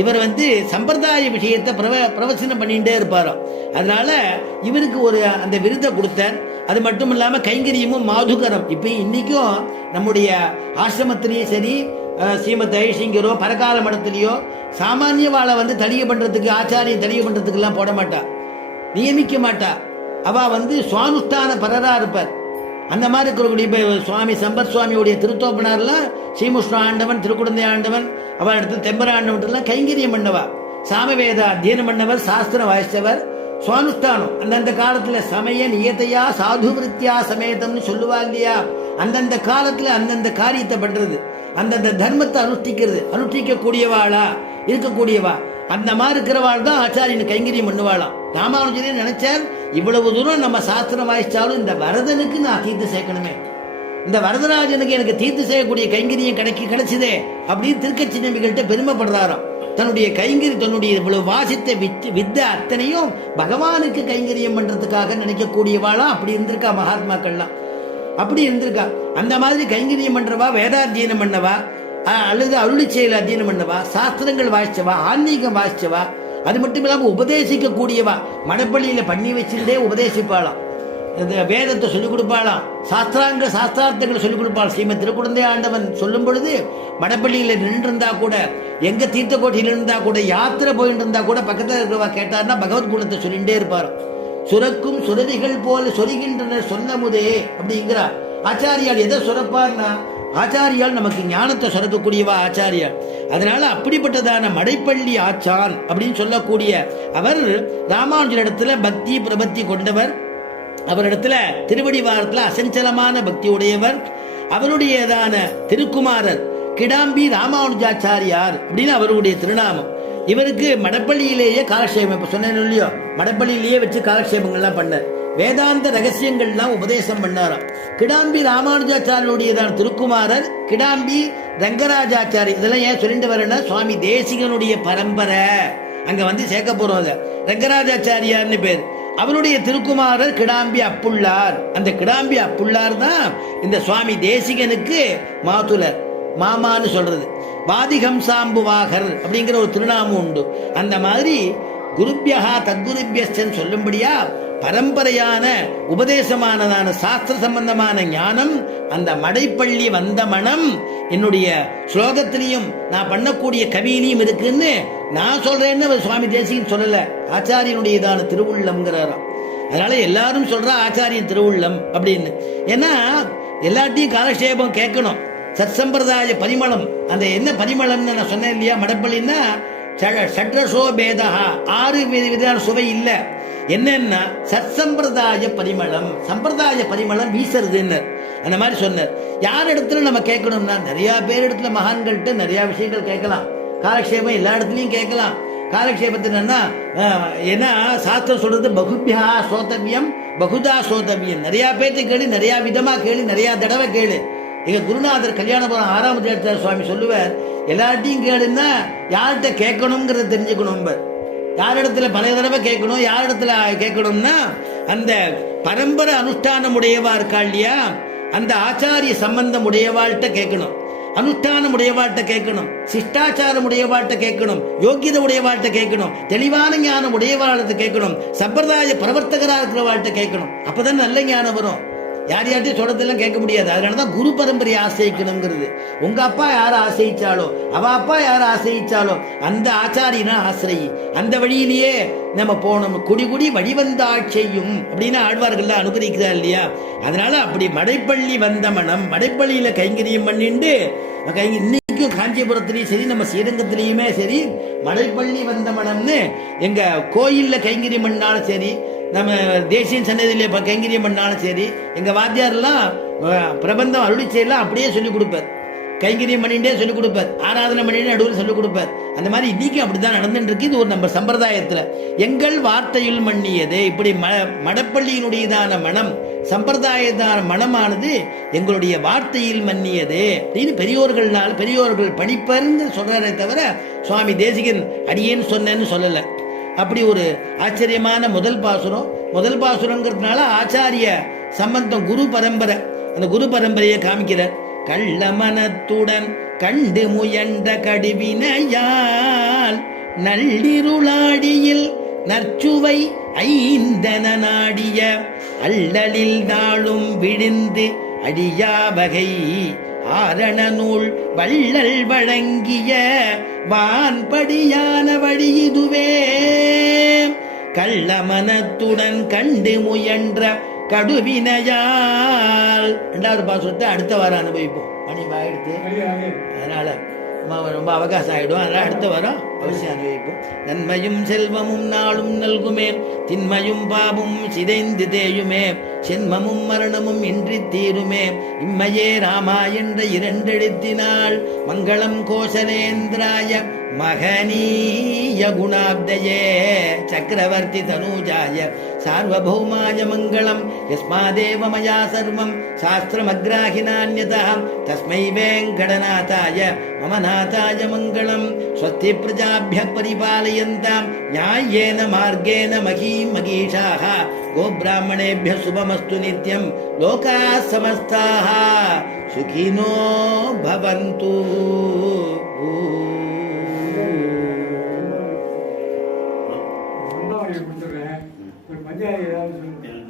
இவர் சம்பிரதாய விஷயத்தை பிரவச்சனம் பண்ணிட்டே இருப்பாராம். அதனால இவருக்கு ஒரு அந்த விருதை கொடுத்தார். அது மட்டும் இல்லாம கைங்கரியமும் மாதுகரம். இப்ப இன்னைக்கும் நம்முடைய ஆசிரமத்திலேயும் சரி, ஸ்ரீமத் ஐஷிங்கரோ பரகால மடத்திலேயோ சாமானிய வாழை தலிகை பண்றதுக்கு, ஆச்சாரியம் தலிகை பண்றதுக்கு எல்லாம் போட மாட்டா, நியமிக்க மாட்டா. அவ சுவானுஷ்டான பரரா இருப்பார். அந்த மாதிரி இருக்கக்கூடிய சுவாமி சம்பத் சுவாமியுடைய திருத்தோப்பனார்லாம் ஸ்ரீமுஷ்ண ஆண்டவன், திருக்குடந்தை ஆண்டவன், அவள் இடத்துல தெம்பர ஆண்டவன் கைங்கரியம் பண்ணவா, சாமவேத அத்தியனம் பண்ணவர், சாஸ்திரம் வாசித்தவர், சுவானுஷ்டானம். அந்தந்த காலத்துல சமய நியத்தையா சாது விருத்தியா சமேதம்னு சொல்லுவா இல்லையா? அந்தந்த காலத்துல அந்தந்த காரியத்தை பண்றது, அந்தந்த தர்மத்தை அனுஷ்டிக்க கூடியவாளா இருக்கக்கூடியவா, அந்த மாதிரி இருக்கிறவாள் தான் ஆச்சாரியன் கைங்கரியம் பண்ணுவாளாம். ராமானுஜரே நினைச்சார், இவ்வளவு தூரம் நம்ம சாஸ்திரம் வாசிச்சாலும் இந்த வரதனுக்கு நான் தீர்த்து சேர்க்கணுமே, இந்த வரதராஜனுக்கு எனக்கு தீர்த்து செய்யக்கூடிய கைங்கரியம் கிடைச்சதே அப்படின்னு திருக்கச்சி நம்பிகள்கிட்ட பெருமைப்படுறாராம். தன்னுடைய கைங்கரி, தன்னுடைய இவ்வளவு வாசித்த வித்த அத்தனையும் பகவானுக்கு கைங்கரியம் பண்றதுக்காக நினைக்கக்கூடியவாளா அப்படி இருந்திருக்கா மகாத்மாக்கள்லாம். அப்படி இருந்திருக்கா. அந்த மாதிரி கைங்கரியம் பண்றவா, வேதாத்தியனம் பண்ணவா, அல்லது அருளி செயல் அத்தியனம் பண்ணவா, சாஸ்திரங்கள் வாசிச்சவா, ஆன்மீகம் வாசிச்சவா, அது மட்டும் இல்லாம உபதேசிக்க கூடியவா, மடப்பள்ளியில பண்ணி வச்சுட்டே உபதேசிப்பாளாம், வேதத்தை சொல்லிக் கொடுப்பாளாம், சாஸ்திரார்த்தங்களை சொல்லிக் கொடுப்பாள். ஸ்ரீமத் திருக்குடந்தை ஆண்டவன் சொல்லும் பொழுது மடப்பள்ளியில நின்றுருந்தா கூட, எங்க தீர்த்த கோட்டையில் இருந்தா கூட, யாத்திரை போயிட்டு இருந்தா கூட பக்கத்தில் இருக்கிறவா கேட்டார்னா பகவத்குணத்தை சொல்லிட்டே இருப்பார். சுரக்கும் சுரதிகள் போல சொருகின்றனர் சொன்னமுதே அப்படிங்கிறார் ஆச்சாரியால். எதை சுரப்பார்னா ஆச்சாரியால் நமக்கு ஞானத்தை சுரக்கக்கூடியவா ஆச்சாரியால். அதனால அப்படிப்பட்டதான மடைப்பள்ளி ஆச்சான் அப்படின்னு சொல்லக்கூடிய அவர் ராமானுஜரிடத்துல பக்தி பிரபத்தி கொண்டவர். அவரிடத்துல திருவடிவாரத்துல அசஞ்சலமான பக்தி உடையவர். அவருடையதான திருக்குமாரர் கிடாம்பி ராமானுஜாச்சாரியார் அப்படின்னு அவருடைய திருநாமம். இவருக்கு மடப்பள்ளியிலேயே காலக்ஷேபம், இப்ப சொன்னேன் இல்லையோ, மடப்பள்ளியிலேயே வச்சு காலக்ஷேபங்கள்லாம் பண்ணார். வேதாந்த ரகசியங்கள்லாம் உபதேசம் பண்ணாராம். கிடாம்பி ராமானுஜாச்சாரியனுடையதான திருக்குமாரர் கிடாம்பி ரங்கராஜாச்சாரி. இதெல்லாம் ஏன் சொல்லிட்டு வரேன்னா, சுவாமி தேசிகனுடைய பரம்பரை அங்க சேர்க்க போறோம். அதை ரங்கராஜாச்சாரியார்னு பேர். அவருடைய திருக்குமாரர் கிடாம்பி அப்புள்ளார். அந்த கிடாம்பி அப்புள்ளார் தான் இந்த சுவாமி தேசிகனுக்கு மாதுலர், மாமான்னு சொல்றது. வாதிகம்சாம்புவாகர் அப்படிங்கிற ஒரு திருநாமம் உண்டு. அந்த மாதிரி குருபியகா தத்குருபியஸ்டன் சொல்லும்படியா பரம்பரையான உபதேசமானதான சாஸ்திர சம்பந்தமான ஞானம் அந்த மடைப்பள்ளி வந்த மனம் என்னுடைய ஸ்லோகத்திலையும் நான் பண்ணக்கூடிய கவியிலையும் இருக்குன்னு நான் சொல்றேன்னு சுவாமி தேசிகன் சொல்லல, ஆச்சாரியனுடையதான திருவுள்ளம்ங்கிறாராம். அதனால எல்லாரும் சொல்றா ஆச்சாரியன் திருவுள்ளம் அப்படின்னு. ஏன்னா எல்லாத்தையும் காலக்ஷேபம் கேட்கணும். சத் சம்பிரதாய பரிமளம், அந்த என்ன பரிமளம்னு நான் சொன்னேன் இல்லையா, மடப்பள்ளின்னா ஷட்ரசோ பேதா, 6 விதமான சுவை இல்லை. என்னன்னா சத் சம்பிரதாய பரிமளம், சம்பிரதாய பரிமளம் வீசுறதுன்னு அந்த மாதிரி சொன்னார். யார் இடத்துல நம்ம கேட்கணும்னா, நிறைய பேர் இடத்துல மகான்கள்ட்ட நிறைய விஷயங்கள் கேட்கலாம். காலக்ஷேபம் எல்லா இடத்துலையும் கேட்கலாம். காலக்ஷேபத்துல ஏன்னா சாஸ்திரம் சொல்றது பகுபியா சோதவியம் பகுதா சோதவியம், நிறைய பேர்த்து கேளு, நிறைய விதமா கேளு, நிறைய தடவை கேளு. எங்க குருநாதர் கல்யாணபுரம் 6ஆம் தேவதார் சுவாமி சொல்லுவார், எல்லார்ட்டையும் கேளுன்னா யார்கிட்ட கேட்கணுங்கிறத தெரிஞ்சுக்கணும். யார் இடத்துல பல தடவை கேட்கணும், யார் இடத்துல கேட்கணும்னா அந்த பரம்பரை அனுஷ்டானம் உடையவா இருக்கா இல்லையா, அந்த ஆச்சாரிய சம்பந்தம் உடையவாழ்கிட்ட கேட்கணும், அனுஷ்டானம் உடையவாழ்கிட்ட கேட்கணும், சிஷ்டாச்சாரம் உடையவாழ்கிட்ட கேட்கணும், யோகியதை உடையவாழ்கிட்ட கேட்கணும், தெளிவான ஞானம் உடையவாழ்கிட்ட கேட்கணும், சம்பிரதாய பிரவர்த்தகராக இருக்கிறவாழ்கிட்ட கேட்கணும். அப்பதான் நல்ல ஞானம் வரும். யார் யார்ட்டையும் சொல்றதெல்லாம் கேட்க முடியாது. அதனாலதான் குரு பரம்பரையை ஆசிரியக்கணுங்கிறது. உங்க அப்பா யாரை ஆசிரிச்சாலோ, அவ அப்பா யாரை ஆசிரிச்சாலோ அந்த ஆச்சாரியனா ஆசிரியை, அந்த வழியிலேயே நம்ம போனோம். குடி குடி வழிவந்தாள் செய்யும் அப்படின்னு ஆழ்வார்கள் அனுகரிக்கிறார் இல்லையா. அதனால அப்படி மடைப்பள்ளி வந்த மனம், மடைப்பள்ளியில கைங்கரியம் பண்ணிட்டு இன்னைக்கும் காஞ்சிபுரத்திலையும் சரி, நம்ம ஸ்ரீரங்கத்திலையுமே சரி, மடைப்பள்ளி வந்த மனம்னு எங்க கோயில்ல கைங்கரியம் பண்ணாலும் சரி, நம்ம தேசிய சன்னதியில கைங்கரியம் பண்ணாலும் சரி, எங்க வாத்தியாரெல்லாம் பிரபந்தம் அருளி செய்யலாம் அப்படியே சொல்லிக் கொடுப்பார். கைங்கரியம் பண்ணிட்டே சொல்லிக் கொடுப்பார், ஆராதனை பண்ணிட்டு நடுவில் சொல்லிக் கொடுப்பார். அந்த மாதிரி இன்னைக்கு அப்படித்தான் நடந்துட்டு இருக்கு. இது ஒரு நம்ம சம்பிரதாயத்துல எங்கள் வார்த்தையில் மன்னியது. இப்படி மடப்பள்ளியினுடையதான மனம், சம்பிரதாயத்தான மனமானது எங்களுடைய வார்த்தையில் மன்னியது அப்படின்னு பெரியோர்கள் பணிப்பருந்து சொல்றாரே தவிர சுவாமி தேசிகன் அடியேன்னு சொன்னேன்னு சொல்லல. அப்படி ஒரு ஆச்சரியமான முதல் பாசுரங்கிறதுனால ஆச்சாரிய சம்பந்தம், குரு பரம்பரை, அந்த குரு பரம்பரையை காமிக்கிறார். கள்ளமனத்துடன் கண்டு முயன்ற கடுவினையால் நள்ளிருளாடியில் நற்சுவை ஐந்தன நாடிய அள்ளலில் நாளும் விழுந்து அடியா வகை ஆரண நூல் வள்ளல் வழங்கிய வான்படியான வழி இதுவே கள்ளமனத்துடன் கண்டு முயன்ற கடுவினையால். இரண்டாவது பாசுரத்தை அடுத்த வாரம் அனுபவிப்போம். மணி ஆயிடுத்து, அதனால ரொம்ப அவகாசம் ஆயிடும். அதனால அடுத்த வாரம் அவசியம் அனுபவிப்போம். நன்மையும் செல்வமும் நாளும் நல்குமே, தின்மையும் பாபும் சிதைந்து தேயுமே, சென்மமும் மரணமும் இன்றி தீருமே, இம்மையே ராமா என்ற இரண்டெழுத்தினால் மங்களம் கோசலேந்திராய மகனீய குணாப்தயே சக்கரவர்த்தி தனூஜாய சார்வபௌமாய மங்களம் யஸ்மாதேவ மயா சர்வம் சாஸ்திரமக்ராஹினான்யதா தஸ்மை வேங்கடநாதாய மம நாதாய மங்களம். ஸ்வஸ்தி பிரஜாभ्यः परिपालयन्तां न्याय्येन मार्गेण महीम् महीषाः गोब्राह्मणेभ्यः शुभमस्तु नित्यं लोकाः समस्ताः सुखिनो भवन्तु. பஞ்சாயத்து